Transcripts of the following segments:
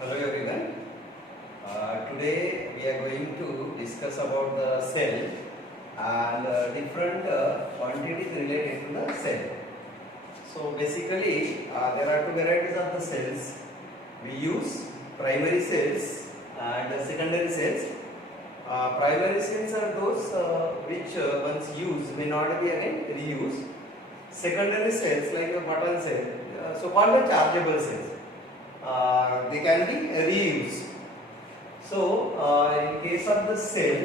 Hello everyone. Today we are going to discuss about the cell and different quantities related to the cell. So basically there are two varieties of the cells. We use primary cells and secondary cells. Primary cells are those which once used may not be again reused. Secondary cells like a button cell, so called the chargeable cells. They can be reused. So, in case of the cell,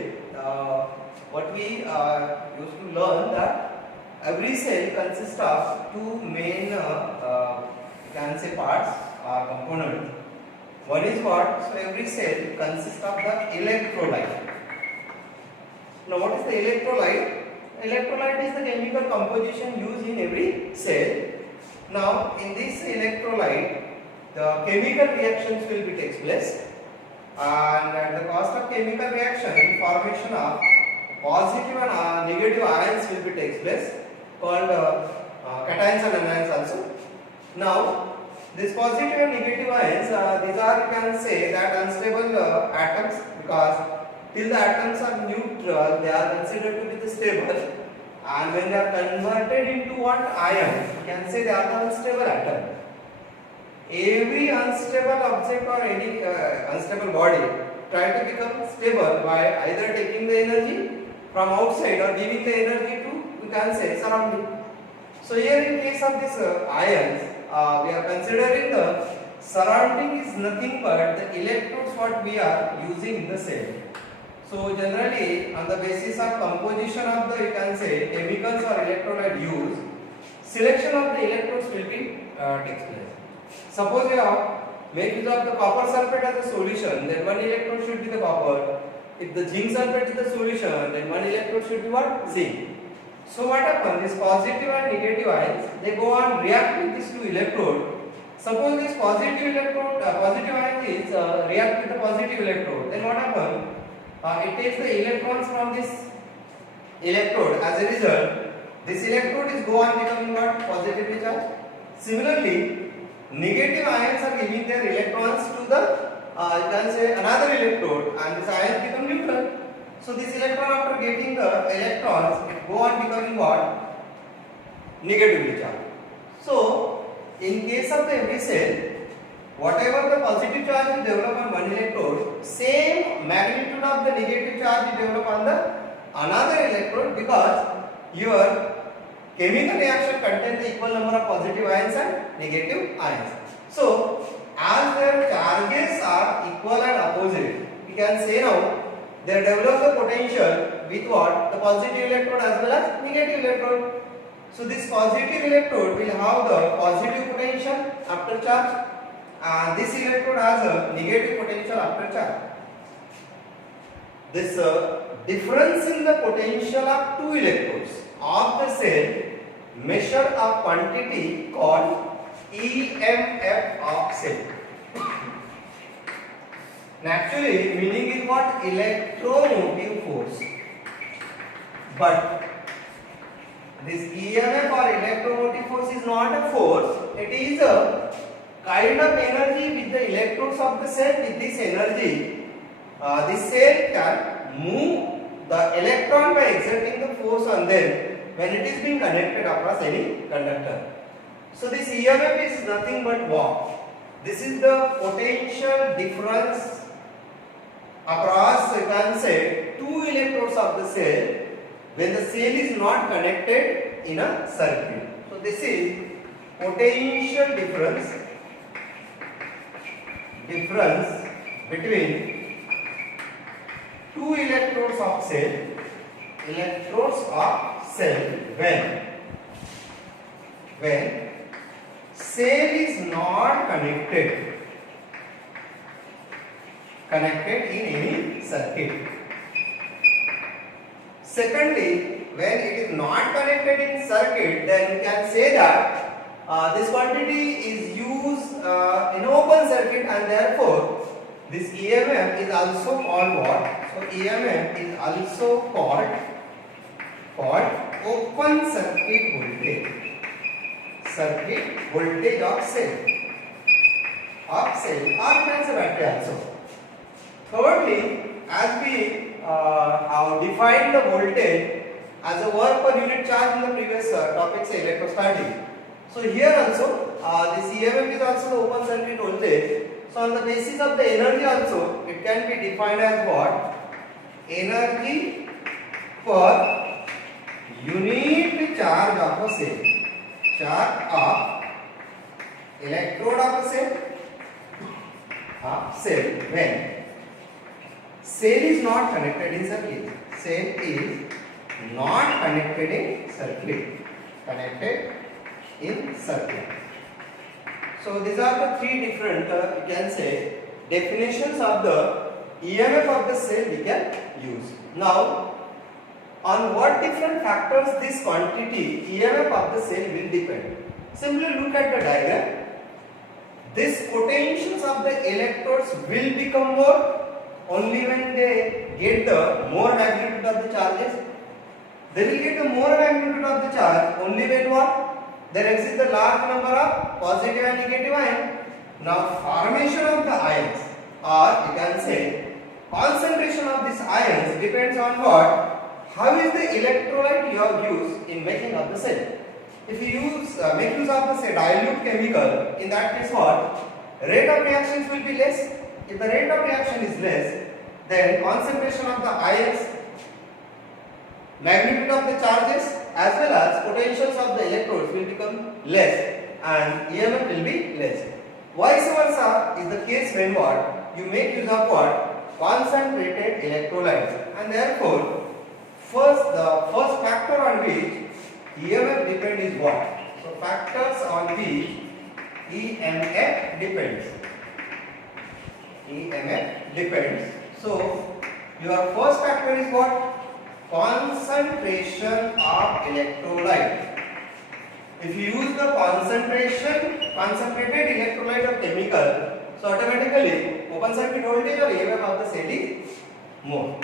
what we used to learn that every cell consists of two main can say parts or components. One is what? So, every cell consists of the electrolyte. Now, what is the electrolyte? Electrolyte is the chemical composition used in every cell. Now, in this electrolyte, the chemical reactions will be takes place, and at the cost of chemical reaction, formation of positive and negative ions will be takes place, called cations and anions also. Now, this positive and negative ions, these are, you can say, that unstable atoms, because till the atoms are neutral, they are considered to be the stable, and when they are converted into what ion, you can say they are the unstable atom. Every unstable object or any unstable body try to become stable by either taking the energy from outside or giving the energy to, you can say, surrounding. So here in case of this ions, we are considering the surrounding is nothing but the electrodes what we are using in the cell. So generally on the basis of composition of the, you can say, chemicals or electrolyte used, selection of the electrodes will be takes place. Suppose you have make use of the copper sulfate as a solution, then one electrode should be the copper. If the zinc sulfate is the solution, then one electrode should be what? Zinc. So what happens? This positive and negative ions, they go on react with these two electrodes. Suppose this positive electrode, positive ion is react with the positive electrode, then what happens? It takes the electrons from this electrode. As a result, this electrode is go on becoming what? Positively charged. Similarly, negative ions are giving their electrons to the, you can say, another electrode, and this ions become neutral. So this electron, after getting the electrons, it go on becoming what? Negatively charged. So in case of the every cell, whatever the positive charge will develop on one electrode, same magnitude of the negative charge will develop on the another electrode, because your chemical reaction contains the equal number of positive ions and negative ions. So as their charges are equal and opposite, we can say now they develop the potential with what? The positive electrode as well as negative electrode. So this positive electrode will have the positive potential after charge, and this electrode has a negative potential after charge. This difference in the potential of two electrodes of the cell measure a quantity called EMF of cell. Naturally, meaning is what? Electromotive force. But this EMF or electromotive force is not a force, it is a kind of energy with the electrodes of the cell. With this energy, this cell can move the electron by exerting the force on them when it is being connected across any conductor. So this EMF is nothing but what? This is the potential difference across, you can say, two electrodes of the cell when the cell is not connected in a circuit. So this is potential difference between two electrodes of cell when cell is not connected in any circuit. Secondly, when it is not connected in circuit, then we can say that this quantity is used in open circuit, and therefore this EMF is also called what? So EMF is also called open circuit voltage of cell. of cell, or you can say battery also. Thirdly, as we have defined the voltage as a work per unit charge in the previous topic, say electrostatic. So here also this EMF is also the open circuit voltage. So on the basis of the energy also, it can be defined as what? Energy per unit charge of a cell. Charge of electrode of a cell. Cell when cell is not connected in circuit. Cell is not connected in circuit. Connected in circuit. So these are the three different you can say definitions of the EMF of the cell we can use. Now on what different factors this quantity EMF of the cell will depend. Simply look at the diagram. These potentials of the electrodes will become more only when they get the more magnitude of the charges. They will get the more magnitude of the charge only when what? There exists a large number of positive and negative ions. Now formation of the ions, or you can say concentration of these ions, depends on what? How is the electrolyte you have used in making of the cell. If you make use of the say dilute chemical, in that case what? Rate of reactions will be less. If the rate of reaction is less, then concentration of the ions, magnitude of the charges, as well as potentials of the electrodes will become less and EMF will be less. Vice versa is the case when what? You make use of what? Concentrated electrolytes, and therefore the first factor on which EMF depends is what? So factors on which EMF depends. EMF depends. So your first factor is what? Concentration of electrolyte. If you use the concentrated electrolyte of chemical, so automatically open circuit voltage or EMF of the cell is more.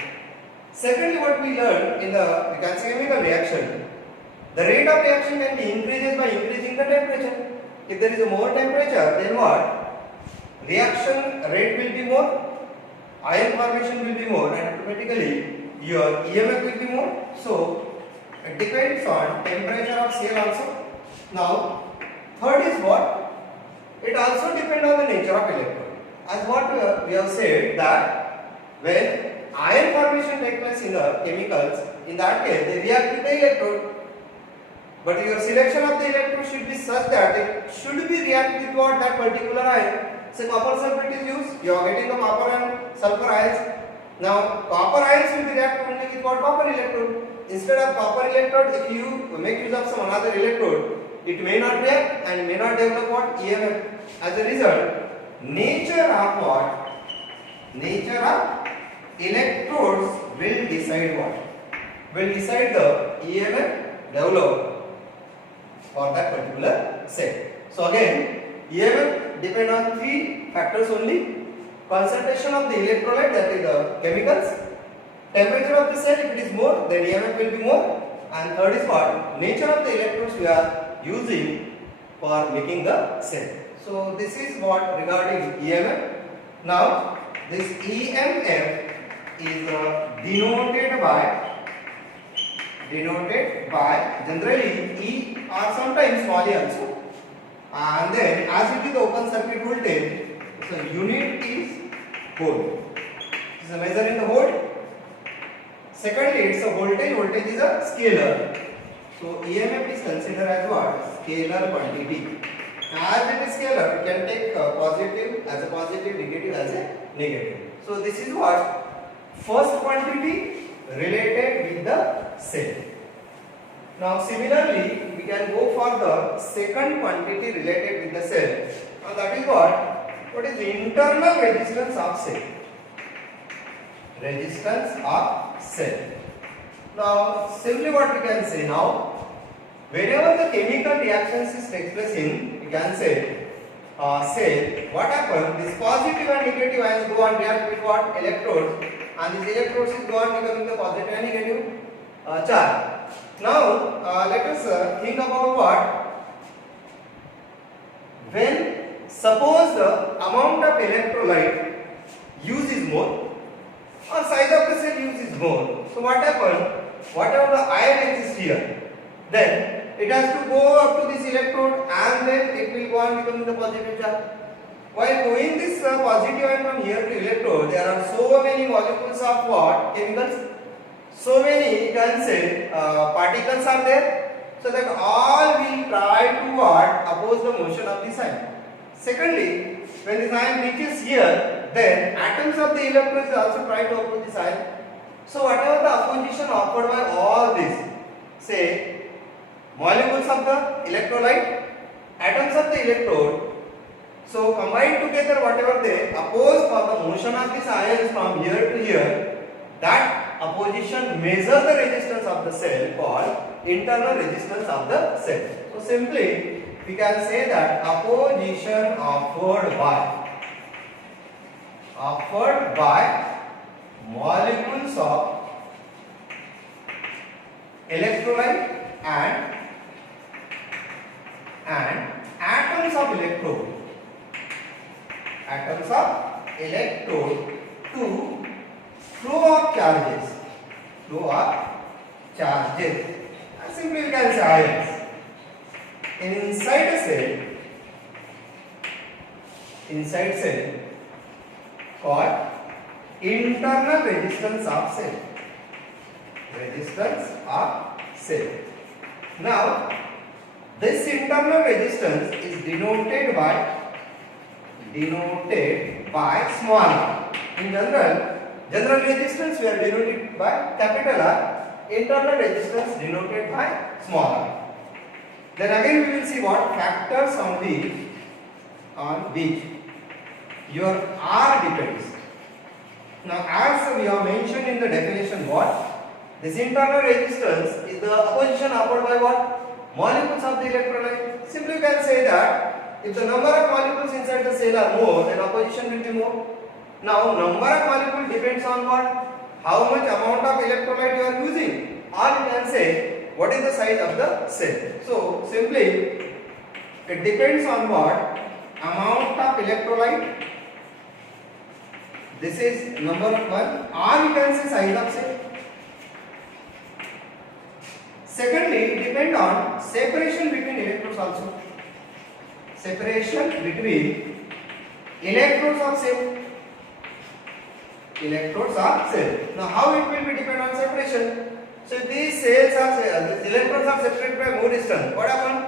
Secondly, what we learned in the chemical reaction, the rate of reaction can be increases by increasing the temperature. If there is a more temperature, then what? Reaction rate will be more, ion formation will be more, and automatically your EMF will be more. So it depends on temperature of cell also. Now third is what? It also depends on the nature of electrode. As what we have said that when ion formation takes place in the chemicals, in that case they react with the electrode. But your selection of the electrode should be such that it should be react with what? That particular ion. Say copper sulfate is used, you are getting the copper and sulfur ions. Now copper ions will be react only with what? Copper electrode. Instead of copper electrode, if you make use of some another electrode, it may not react and may not develop what? EMF. As a result, nature of what? Nature of electrodes will decide what? Will decide the EMF developed for that particular cell. So again, EMF depend on three factors only. Concentration of the electrolyte, that is the chemicals. Temperature of the cell, if it is more, then EMF will be more. And third is what? Nature of the electrodes we are using for making the cell. So this is what regarding EMF. Now this EMF is denoted by generally E or sometimes small e also. And then as it is the open circuit voltage, so unit is volt. This is a measure in the volt. Secondly, it's a voltage. Voltage is a scalar. So EMF is considered as what? Scalar quantity. As it is scalar, we can take positive as a positive, negative as a negative. So this is what? First quantity related with the cell. Now similarly, we can go for the second quantity related with the cell. Now that is what? What is the internal resistance of cell? Resistance of cell. Now simply what we can say now, whenever the chemical reactions takes place in, we can say cell, what happens? This positive and negative ions go and react with what? Electrodes, and these electrodes is go on becoming the positive and negative charge. Now let us think about what? When suppose the amount of electrolyte used is more or size of the cell used is more. So what happens? Whatever the ion exists here, then it has to go up to this electrode and then it will go on becoming the positive charge. While moving this positive ion from here to electrode, there are so many molecules of what? Chemicals. So many, you can say, particles are there. So that all will try to what? Oppose the motion of this ion. Secondly, when this ion reaches here, then atoms of the electrons also try to oppose this ion. So whatever the opposition offered by all this, say molecules of the electrolyte, atoms of the electrode, so combined together whatever they oppose for the motion of these ions from here to here, that opposition measure the resistance of the cell called internal resistance of the cell. So simply we can say that opposition offered by molecules of electrolyte and atoms of electrode to flow of charges and simply we can say ions inside cell called internal resistance of cell. Now this internal resistance is denoted by small r. In general resistance we are denoted by capital R, internal resistance denoted by small r. Then again we will see what factors on which your R depends. Now as we have mentioned in the definition, what? This internal resistance is the opposition offered by what? Molecules of the electrolyte. Simply you can say that if the number of molecules inside the cell are more, then opposition will be more. Now number of molecules depends on what? How much amount of electrolyte you are using. Or you can say what is the size of the cell. So simply it depends on what? Amount of electrolyte. This is number one. Or you can say size of cell. Secondly, it depends on separation between electrodes also. Separation between electrodes of cell. Now how it will be depend on separation? So if these electrodes are separated by more distance, what happens?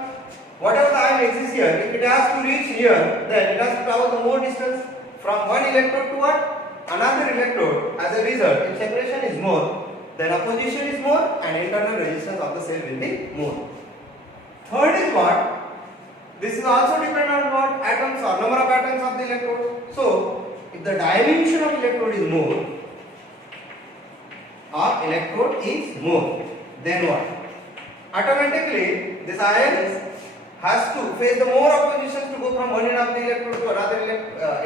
Whatever the ion exists here, if it has to reach here, then it has to travel the more distance from one electrode to what? Another electrode. As a result, if separation is more, then opposition is more and internal resistance of the cell will be more. Third is what? This is also dependent on what? Atoms or number of atoms of the electrode. So if the dimension of electrode is more or electrode is more, then what? Automatically this ion has to face the more opposition to go from one end of the electrode to another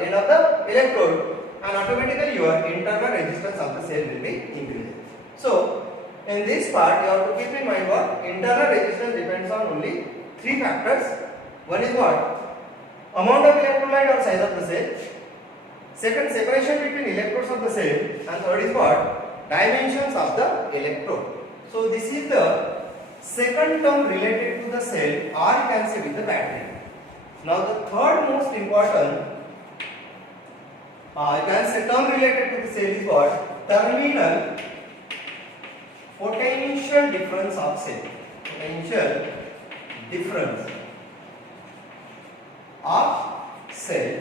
end of the electrode, and automatically your internal resistance of the cell will be increased. So in this part you have to keep in mind what? Internal resistance depends on only three factors. One is what? Amount of electrolyte or size of the cell. Second, separation between electrodes of the cell. And third is what? Dimensions of the electrode. So this is the second term related to the cell, or you can say with the battery. Now the third most important you can say term related to the cell is what? Terminal potential difference of cell. Potential difference of cell,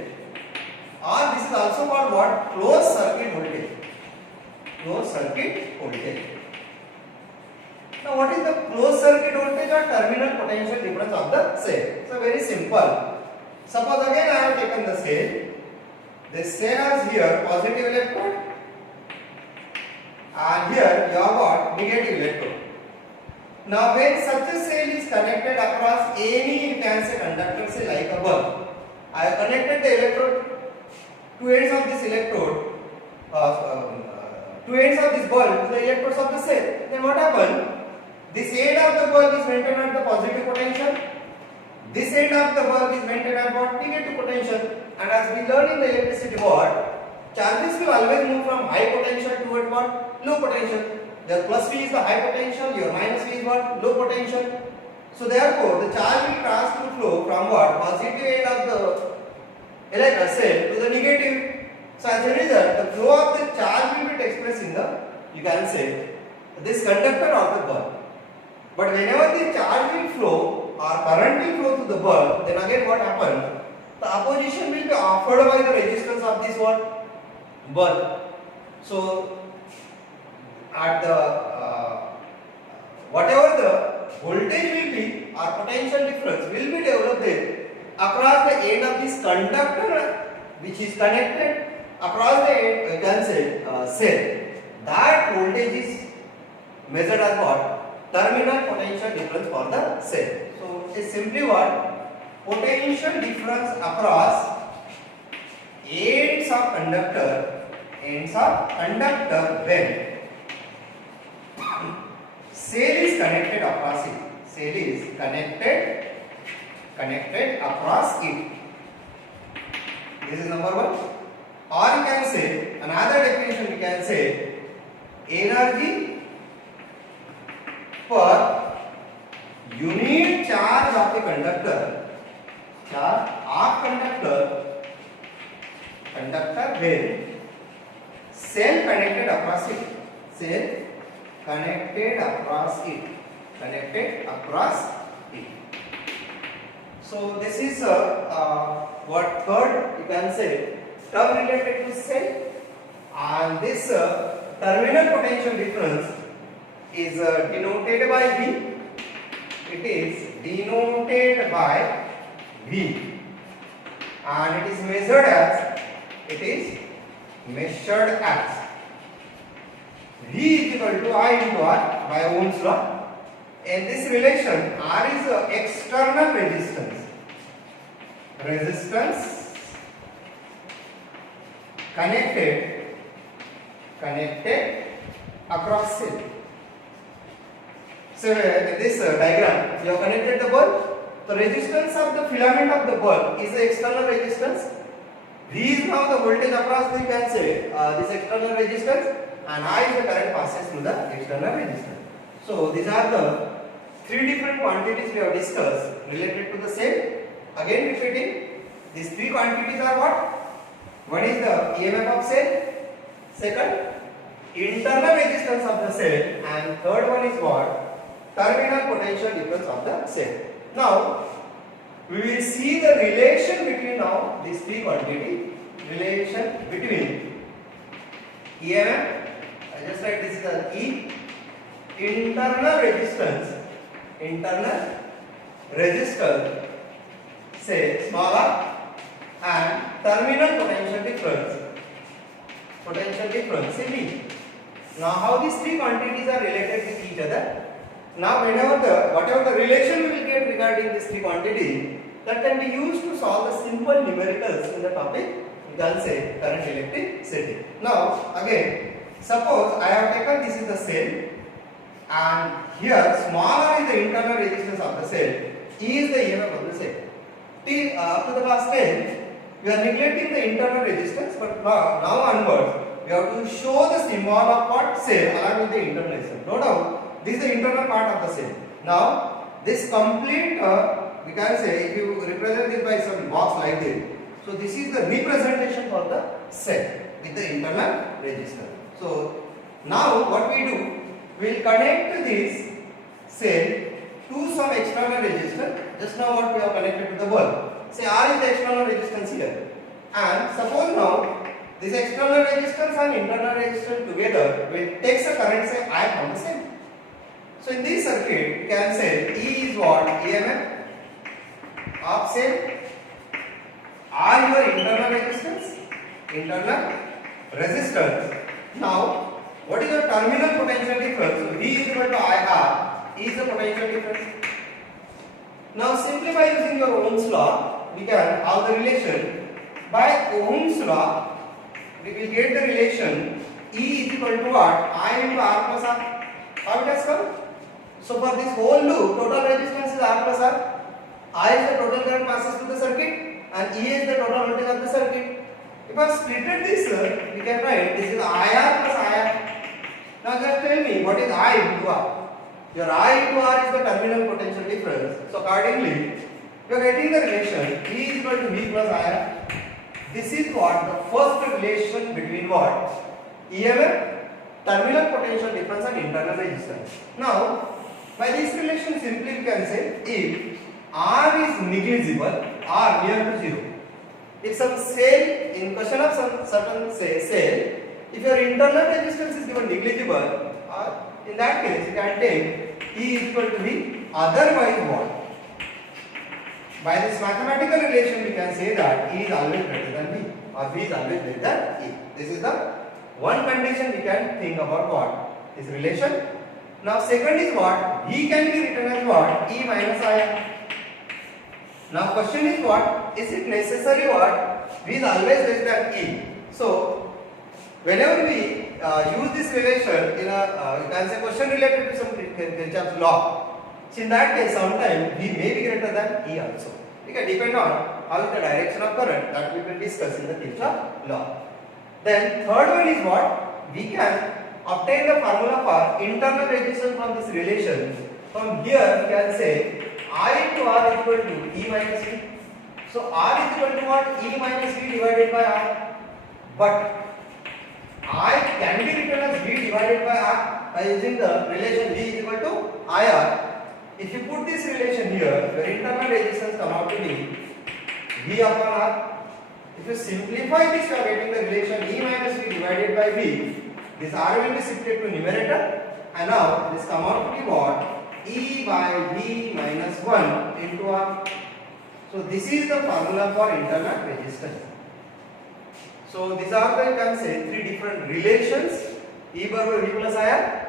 or this is also called what? Closed circuit voltage. Closed circuit voltage. Now what is the closed circuit voltage or terminal potential difference of the cell? So very simple. Suppose again I have taken the cell. This cell has here positive electrode and here you have got negative electrode. Now when such a cell is connected across any, you can say, conductor, say like a bulb, I have connected the electrode, two ends of this electrode, two ends of this bulb to the electrodes of the cell. Then what happens? This end of the bulb is maintained at the positive potential. This end of the bulb is maintained at what? Negative potential. learned in the electricity what? Charges will always move from high potential toward what? Low potential. Your plus V is the high potential, your minus V is what? Low potential. So therefore, the charge will pass through flow from what? Positive end of the electric cell to the negative. So as a result, the flow of the charge will be expressed in the, you can say, this conductor or the bulb. But whenever the charge will flow or current will flow through the bulb, then again what happens? The opposition will be offered by the resistance of this what? Bulb. So at the whatever the voltage will be or potential difference will be developed there across the end of this conductor which is connected across the end, you can say cell. That voltage is measured as what? Terminal potential difference for the cell. So it is simply what? Potential difference across ends of conductor when cell is connected across it. Cell is connected across it. This is number one. Or you can say, another definition you can say, energy per unit charge of the conductor. Charge of conductor when cell connected across it. Cell connected across it. So this is what third you can say term related to cell, and this terminal potential difference is denoted by V. It is denoted by V, and it is measured as V is equal to I into R by Ohm's law. In this relation, R is external resistance connected across cell. So in this diagram, you have connected the bulb. The resistance of the filament of the bulb is the external resistance. V is now the voltage across the, you can say, this external resistance, and I is the current passes through the external resistance. So these are the three different quantities we have discussed related to the cell. Again repeating, these three quantities are what? One is the EMF of cell, second internal resistance of the cell, and third one is what? Terminal potential difference of the cell. Now we will see the relation between now these three quantities. Relation between EMF, I just write this is the E, internal resistance, say small r, and terminal potential difference, say V. Now how these three quantities are related with each other? Now whatever the relation we will get regarding these three quantities, that can be used to solve the simple numericals in the topic, you can say current electricity. Now again, suppose I have taken this is the cell, and here small r is the internal resistance of the cell, E is the EMF of the cell. Till up to the class 10, we are neglecting the internal resistance, but now onwards we have to show the symbol of what? Cell along with the internal resistance. No doubt, this is the internal part of the cell. Now this complete, we can say, if you represent this by some box like this, so this is the representation for the cell with the internal resistance. So now what we do, we will connect this cell to some external resistance. Just now what we have connected to the bulb. Say R is the external resistance here, and suppose now this external resistance and internal resistance together will take a current, say I from the cell. So in this circuit, you can say E is what? EMF of cell, R your internal resistance. Now what is the terminal potential difference? V is equal to IR, E is the potential difference. Now simply by using your Ohm's law, we can have the relation. By Ohm's law, we will get the relation E is equal to what? I into R plus R. How it has come? So for this whole loop, total resistance is R plus R. I is the total current passes through the circuit, and E is the total voltage of the circuit. If I splitted this, we can write this is IR plus IR. Now just tell me what is I into R. Your I into R is the terminal potential difference. So accordingly, you are getting the relation E is equal to V plus IR. This is what the first relation between what? EMF, terminal potential difference and internal resistance. Now, by this relation simply you can say if R is negligible, R near to 0. If some cell, in question of some certain say cell, if your internal resistance is given negligible, in that case you can take E is equal to V. Otherwise what? By this mathematical relation we can say that E is always greater than V or V is always greater than E. This is the one condition we can think about what? This relation. Now second is what? V can be written as what? E minus IR. Now question is what? Is it necessary what? V is always less than E. So whenever we use this relation in a you can say question related to some Kirchhoff's law. So in that case sometimes V may be greater than E also. It can depend on how is the direction of current that we will discuss in the Kirchhoff law. Then third one is what? We can obtain the formula for internal resistance from this relation. From here we can say I into R is equal to E minus V. So R is equal to what? E minus V divided by R. But I can be written as V divided by R by using the relation V is equal to IR. If you put this relation here, your internal resistance come out to be V upon R. If you simplify this, you are getting the relation E minus V divided by V. This R will be shifted to numerator, and now this come out to be what? E by V minus 1 into R. So this is the formula for internal resistance. So these are the, you can say, three different relations: E over V plus IR,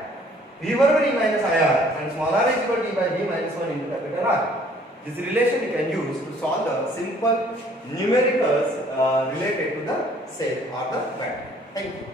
V over E minus IR, and small r is equal to E by V minus 1 into capital R. This relation you can use to solve the simple numericals related to the cell or the battery. Thank you.